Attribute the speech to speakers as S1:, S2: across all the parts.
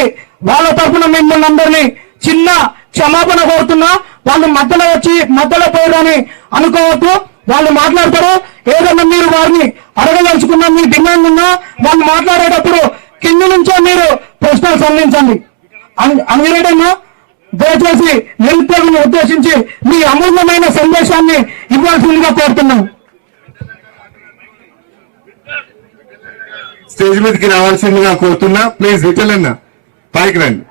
S1: దయచేసి వాళ్ళ తరఫున మిమ్మల్ని అందరినీ చిన్న క్షమాపణ కోరుతున్నా. వాళ్ళు మధ్యలో వచ్చి మధ్యలో పోయారని అనుకోవద్దు. వాళ్ళు మాట్లాడతారు. ఏదన్నా మీరు వారిని అడగదలుచుకున్నా మీ డిమాండ్ ఉన్నా వాళ్ళు మాట్లాడేటప్పుడు కింద నుంచే మీరు ప్రశ్నలు సంధించండి అం- దయచేసి నిరుద్యోగులను ఉద్దేశించి మీ అమూల్యమైన సందేశాన్ని ఇవ్వాల్సిందిగా కోరుతున్నాం
S2: స్టేజ్ మీదకి రావాల్సిందిగా కోరుతున్నా. ప్లీజ్ విఠలన్న పైకి రండి.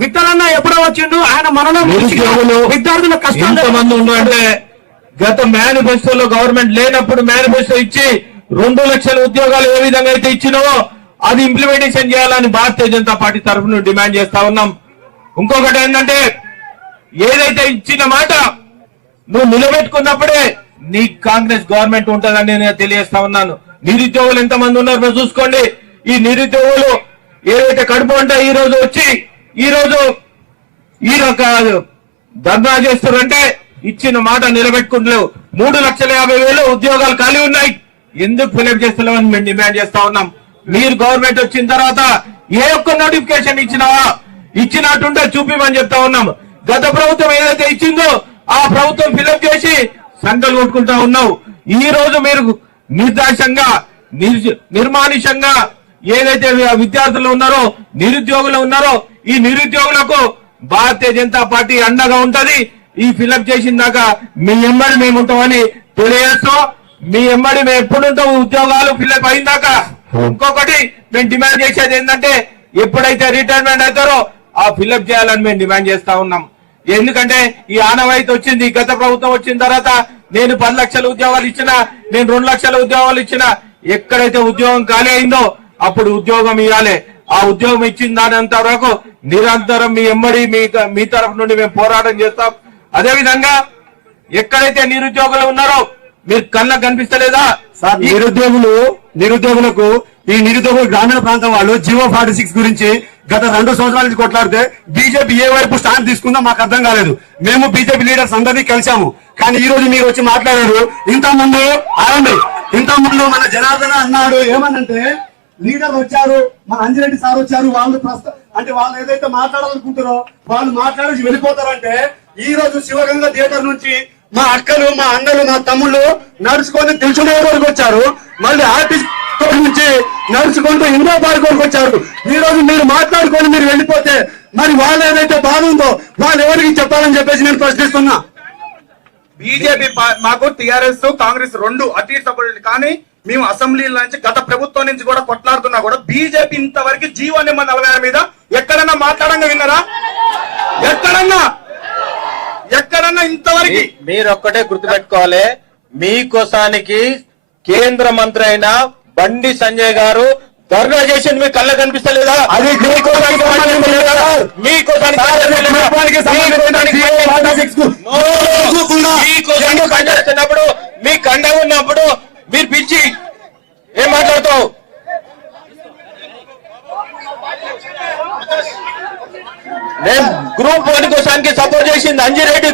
S1: విఠలన్న ఎప్పుడో వచ్చిండు? ఆయన మరణం విద్యార్థుల కష్టాలు
S3: ఎంతమంది ఉన్నారంటే గత మేనిఫెస్టోలో గవర్నమెంట్ లేనప్పుడు మేనిఫెస్టో ఇచ్చి రెండు లక్షల ఉద్యోగాలు ఏ విధంగా అయితే ఇచ్చినావో అది ఇంప్లిమెంటేషన్ చేయాలని భారతీయ జనతా పార్టీ తరఫున డిమాండ్ చేస్తా ఉన్నాం. ఇంకొకటి ఏంటంటే ఏదైతే ఇచ్చిన మాట నువ్వు నిలబెట్టుకున్నప్పుడే నీ కాంగ్రెస్ గవర్నమెంట్ ఉంటుందని నేను తెలియజేస్తా ఉన్నాను. నిరుద్యోగులు ఎంతమంది ఉన్నారో మీరు చూసుకోండి. ఈ నిరుద్యోగులు ఏదైతే కడుపు అంటే ఈ రోజు వచ్చి ఈ రోజు ఈ ఒక ధర్నా చేస్తారంటే ఇచ్చిన మాట నిలబెట్టుకుంటలేవు. మూడు లక్షల యాభై వేలు ఉద్యోగాలు ఖాళీ ఉన్నాయి. ఎందుకు ఫిలప్ చేస్తలేమని మేము డిమాండ్ చేస్తా ఉన్నాం. మీరు గవర్నమెంట్ వచ్చిన తర్వాత ఏ ఒక్క నోటిఫికేషన్ ఇచ్చినావా ఇచ్చినట్టుంటే చూపిమని చెప్తా ఉన్నాం. గత ప్రభుత్వం ఏదైతే ఇచ్చిందో ఆ ప్రభుత్వం ఫిలప్ చేసి సంకలు కొట్టుకుంటా ఉన్నావు. ఈ రోజు మీరు నిర్దాక్షంగా నిర్- నిర్మానుషంగా ఏదైతే విద్యార్థులు ఉన్నారో నిరుద్యోగులు ఉన్నారో ఈ నిరుద్యోగులకు భారతీయ జనతా పార్టీ అండగా ఉంటది. ఈ ఫిలప్ చేసిన దాకా మీ ఎమ్మడి మేము ఉంటామని తెలియజేస్తూ మీ ఎమ్మడి మేము ఎప్పుడు ఉంటాం ఉద్యోగాలు ఫిలప్ అయిన దాకా ఇంకొకటి మేము డిమాండ్ చేసేది ఏంటంటే ఎప్పుడైతే రిటైర్మెంట్ అవుతారో ఆ ఫిలప్ చేయాలని మేము డిమాండ్ చేస్తా ఉన్నాం. ఎందుకంటే ఈ ఆనవాయితీ వచ్చింది గత ప్రభుత్వం వచ్చిన తర్వాత నేను పది లక్షల ఉద్యోగాలు ఇచ్చిన నేను రెండు లక్షల ఉద్యోగాలు ఇచ్చిన ఎక్కడైతే ఉద్యోగం ఖాళీ అయిందో అప్పుడు ఉద్యోగం ఇవ్వాలి ఆ ఉద్యోగం ఇచ్చిన దాని అంత వరకు నిరంతరం మీ ఎమ్మడి మీ మీ తరఫు నుండి మేము పోరాటం చేస్తాం. అదే విధంగా ఎక్కడైతే నిరుద్యోగులు ఉన్నారో మీరు కళ్ళకు కనిపిస్తలేదా?
S4: సార్ నిరుద్యోగులు నిరుద్యోగులకు ఈ నిరుద్యోగులు గ్రామీణ ప్రాంతం వాళ్ళు జియో ఫార్టీ సిక్స్ గురించి గత రెండు సంవత్సరాల నుంచి కొట్లాడితే బీజేపీ ఏ వైపు స్టాండ్ తీసుకుందో మాకు అర్థం కాలేదు. మేము బీజేపీ లీడర్స్ అందరినీ కలిసాము కానీ ఈ రోజు మీరు వచ్చి మాట్లాడారు ఇంత ముందు ఆరండి ఇంత ముందు మన జనార్దన అన్నాడు ఏమనంటే లీడర్ వచ్చారు మన అంజిరెడ్డి సార్ వచ్చారు వాళ్ళు ప్రస్త అంటే వాళ్ళు ఏదైతే మాట్లాడాలనుకుంటారో వాళ్ళు మాట్లాడేసి వెళ్ళిపోతారంటే ఈ రోజు శివగంగ థియేటర్ నుంచి మా అక్కలు మా అన్నలు మా తమ్ముళ్ళు నడుచుకొని తెలుసుకునే వరకు వచ్చారు. మళ్ళీ ఆర్టిస్ట్ నుంచి నడుచుకుంటూ ఇండో పార్క్ వరకు వచ్చారు. ఈ రోజు మీరు మాట్లాడుకొని మీరు వెళ్ళిపోతే మరి వాళ్ళు ఏదైతే బాగుందో వాళ్ళు ఎవరికి చెప్పాలని చెప్పేసి నేను ప్రశ్నిస్తున్నా.
S5: బీజేపీ మాకు టిఆర్ఎస్ కాంగ్రెస్ రెండు అటు సపోర్ట్ కానీ మేము అసెంబ్లీల నుంచి గత ప్రభుత్వం నుంచి కూడా కొట్లాడుతున్నా కూడా బీజేపీ ఇంతవరకు జీవో నెంబర్ నలభై మీద ఎక్కడన్నా మాట్లాడంగా విన్నారా? ఎక్కడన్నా? ఎక్కడన్నా ఇంతవరకు?
S3: మీరు ఒక్కటే గుర్తుపెట్టుకోవాలి. మీకోసానికి కేంద్ర మంత్రి అయిన బండి సంజయ్ గారు ధర్నా చేసింది మీ కళ్ళ కనిపిస్తలేదా?
S4: అది
S3: మీకోసానికి? మీకోసానికి కనిపిస్తలేదా?
S4: ప్రభుత్వానికి సంబంధించిన
S3: మీకోసానికి
S4: GO 46
S3: No, no. మీకోసానికి పనిచేస్తున్నప్పుడు మీ కండ ఉన్నప్పుడు మీరు పిలిచి ఏం మాట్లాడతావు నేను కోసానికి సపోర్ట్ చేసింది అంజిరెడ్డి.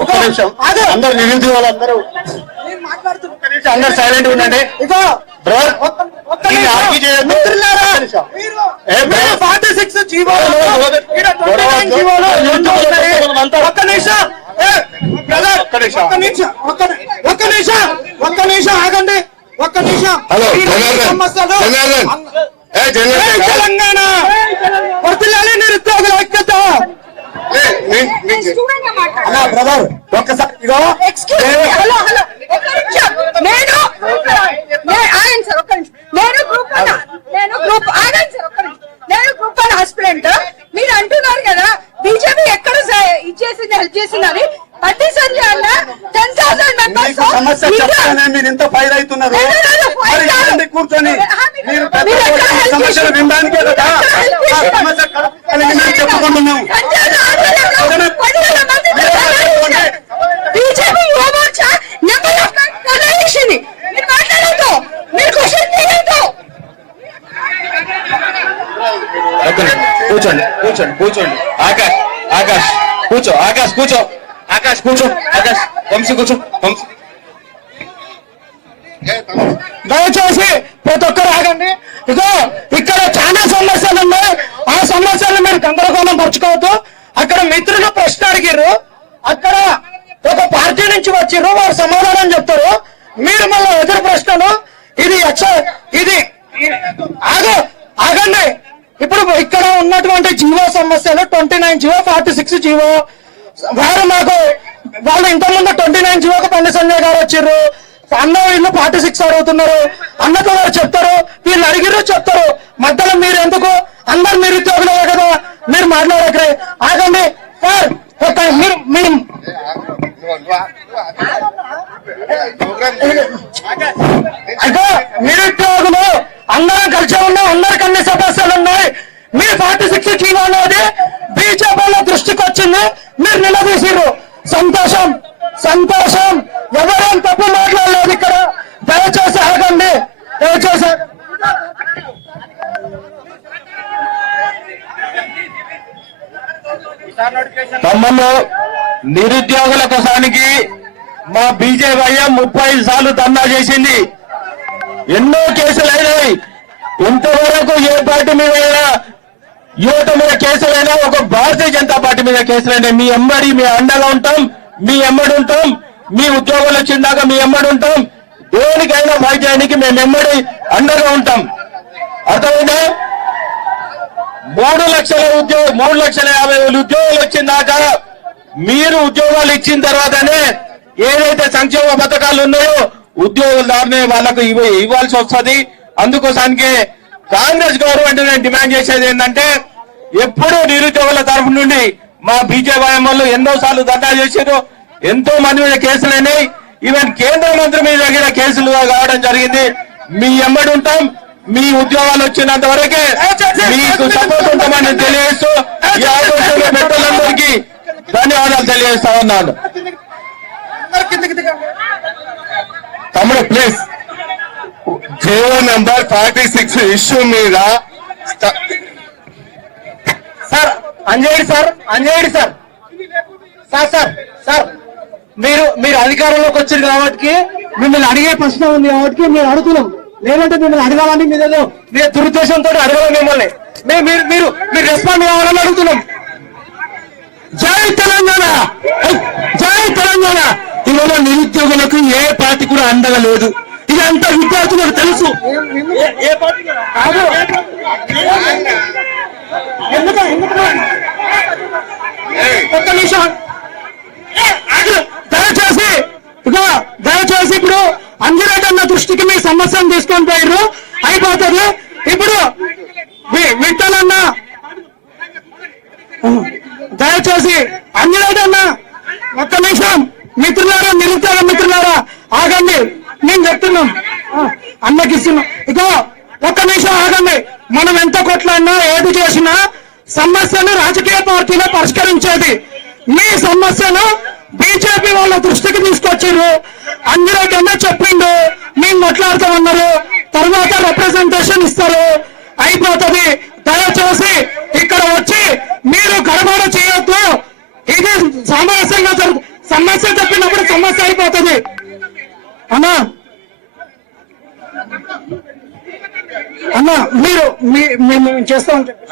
S3: ఒక్క నిమిషం. అందరు నిరుద్యోగులు అందరూ సైలెంట్ ఉండండి. ఒక్క నిమిషం. ఏ బ్రదర్?
S5: ఫార్టీ సిక్స్ జీవోలో ఈడ
S3: గొడవ
S5: 29 జీవోలో
S3: వద్దు.
S5: రెండు ఉన్నాయి. ఒక్క నిమిషం.
S3: ఒక్క నిమిషం.
S5: ఆగండి. ఒక్క నిమిషం.
S2: హలో
S5: ఈ రెండు
S2: జనార్దన్
S5: సమస్యలు
S2: జనార్దన్ ఏ
S5: ఏ
S2: జనార్దన్
S5: తెలంగాణ వర్తిల్లాలి నిరుద్యోగుల ఐక్యత
S2: ఏ, నీ- నీ-
S4: అన్నా బ్రదర్ ఒక్కసారి
S6: నిమిషం. నేను ఆగండి సార్ ఒక్క నిమిషం. నేను గ్రూప్ నేను గ్రూప్ ఆగండి సార్ ఒక్క నిమిషం. నేను గ్రూప్ వన్ హాస్పిటల్ మీరు అంటున్నారు కదా బీజేపీ ఎక్కడ ఇచ్చేసింది హెల్ప్ చేసిందని పట్టిసరి అన్న టెన్ థౌసండ్ మెంబర్స్
S4: సమస్య చెప్తానే మీరు ఇంత ఫైర్ అవుతున్నారు. కూర్చొని మీరు సమస్యలు? వినడానికే కదా? సమస్య కలగాలని మేము చెప్పుకుంటున్నాం.
S3: కూర్చోండి కూర్చోండి కూర్చోండి. ఆకాష్ ఆకాష్ కూర్చో ఆకాష్ కూర్చో. ఆకాష్ కూర్చో ఆకాష్ వంశీ కూర్చో వంశీ.
S1: దయచేసి ప్రతి ఒక్కరు ఆగండి. ఇదో ఇక్కడ చాలా సమస్యలు ఉన్నాయి. ఆ సమస్యలు మీరు గందరగోళం పరచుకోవద్దు. అక్కడ మిత్రులు ప్రశ్న అడిగారు అక్కడ ఒక పార్టీ నుంచి వచ్చారు వారు సమాధానం చెప్తారు. మీరు మళ్ళీ ఎదురు ప్రశ్నలు. ఇది ఇది ఆగ ఆగండి. ఇప్పుడు ఇక్కడ ఉన్నటువంటి జీవో సమస్యలు twenty nine GO forty six GO. వారు మాకు వాళ్ళు ఇంతకుముందు ట్వంటీ నైన్ జీవోకి పండి సంజయ్ గారు వచ్చారు అన్న వీళ్ళు ఫార్టీ సిక్స్ అడుగుతున్నారు. అన్నతో చెప్తారు. వీళ్ళు అడిగిరు చెప్తారు. మధ్యలో మీరు ఎందుకు? అందరు మీరు ఉద్యోగులే కదా? మీరు మాట్లాడకరే. ఆగండి. సార్ ఒక మీరు మీరు. అయితే నిరుద్యోగులు అందరం కలిసి ఉన్నాం. అందరికి అన్ని సమస్యలు ఉన్నాయి. మీ ఫార్టీ సిక్స్ జీవో అనేది బీజేపీలో దృష్టికి వచ్చింది. మీరు నిలదీసిర్రు. సంతోషం. సంతోషం. ఎవరేం తప్పు మాట్లాడలేదు ఇక్కడ? దయచేసి ఆగండి దయచేసి. ఆగండి.
S3: తమ్ముళ్ళు నిరుద్యోగుల కోసానికి మా బీజేపీ ముప్పై సార్లు ధర్నా చేసింది. ఎన్నో కేసులు అయినాయి. ఇంతవరకు ఏ పార్టీ మీద అయినా యువత మీద కేసులైనా ఒక భారతీయ జనతా పార్టీ మీద కేసులైనా మీ ఎమ్మడి మీ అండగా ఉంటాం మీ ఎమ్మడి ఉంటాం. మీ ఉద్యోగులు వచ్చిందాక మీ ఎమ్మడి ఉంటాం. దేనికైనా వైద్యానికి మేము ఎమ్మడి అండగా ఉంటాం. అర్థమైందా? మూడు లక్షల ఉద్యోగ మూడు లక్షల యాభై వేల ఉద్యోగాలు వచ్చిందాక మీరు ఉద్యోగాలు ఇచ్చిన తర్వాతనే ఏదైతే సంక్షేమ పథకాలు ఉన్నాయో ఉద్యోగుల దారినే వాళ్ళకు ఇవ్వాల్సి వస్తుంది. అందుకోసానికి కాంగ్రెస్ గవర్నమెంట్ నేను డిమాండ్ చేసేది ఏంటంటే ఎప్పుడూ నిరుద్యోగుల తరఫు నుండి మా బీజేపీ వాళ్ళు ఎన్నో సార్లు దండా చేశారు. ఎంతో మంది మీద కేసులైనాయి ఈవెన్ కేంద్ర మంత్రి మీద దగ్గర కేసులు కావడం జరిగింది. మీ ఎమ్మడి ఉంటాం. మీ ఉద్యోగాలు వచ్చినంత వరకే మీకు సపోర్ట్ ఉంటామని తెలియజేస్తూ ఈ అవకాశంలో పెట్టాలందరికీ ధన్యవాదాలు తెలియజేస్తా ఉన్నాను.
S2: తమ్ముడు please GO number forty six issue మీద
S1: సార్ అంజేడి సార్ అంజేడి సార్. Sir sir sir. మీరు మీరు అధికారంలోకి వచ్చారు కాబట్టి మిమ్మల్ని అడిగే ప్రశ్న ఉంది కాబట్టి మీరు అడుగుతున్నాం. లేదంటే మిమ్మల్ని అడగాలని మీరు ఏదో మీరు దురుద్దేశంతో అడగాలి మిమ్మల్ని. మేము మీరు మీరు మీరు రెస్పాండ్ కావాలని అడుగుతున్నాం. జై తెలంగాణ! జై తెలంగాణ! ఇవాళ నిరుద్యోగులకు ఏ పార్టీ కూడా అండగా లేదు. ఇదంతా విద్యార్థులకు తెలుసు. ఒక్క నిమిషం ఏ, ఆగు. దయచేసి ఇక దయచేసి ఇప్పుడు అంజరెడ్డి అన్న దృష్టికి మీ సమస్యను తీసుకొని పోయారు అయిపోతుంది. ఇప్పుడు వి- దయచేసి అన్ని అన్న ఒక్క నిమిషం. మిత్రులారా నిరుద్యోగ మిత్రులారా ఆగండి. నేను చెప్తున్నాం అన్నకిస్తున్నా అన్నకి ఇస్తున్నాం. ఇగో ఒక్క నిమిషం ఆగండి. మనం ఎంత కొట్లాడినా ఏది చేసినా సమస్యను రాజకీయ పార్టీలో పరిష్కరించేది. మీ సమస్యను బీజేపీ వాళ్ళ దృష్టికి తీసుకొచ్చారు అందులో కన్నా చెప్పిండు. మేము కొట్లాడుతామన్నారు తర్వాత రిప్రజెంటేషన్ ఇస్తారు. అయిపోతుంది. దయచేసి ఇక్కడ వచ్చి మీరు గడబడ చేయొద్దు. ఇది సామరస్యంగా జరుగు సమస్య చెప్పినప్పుడు సమస్య అయిపోతుంది. అన్నా. అన్నా మీరు మేము చేస్తామని చెప్పి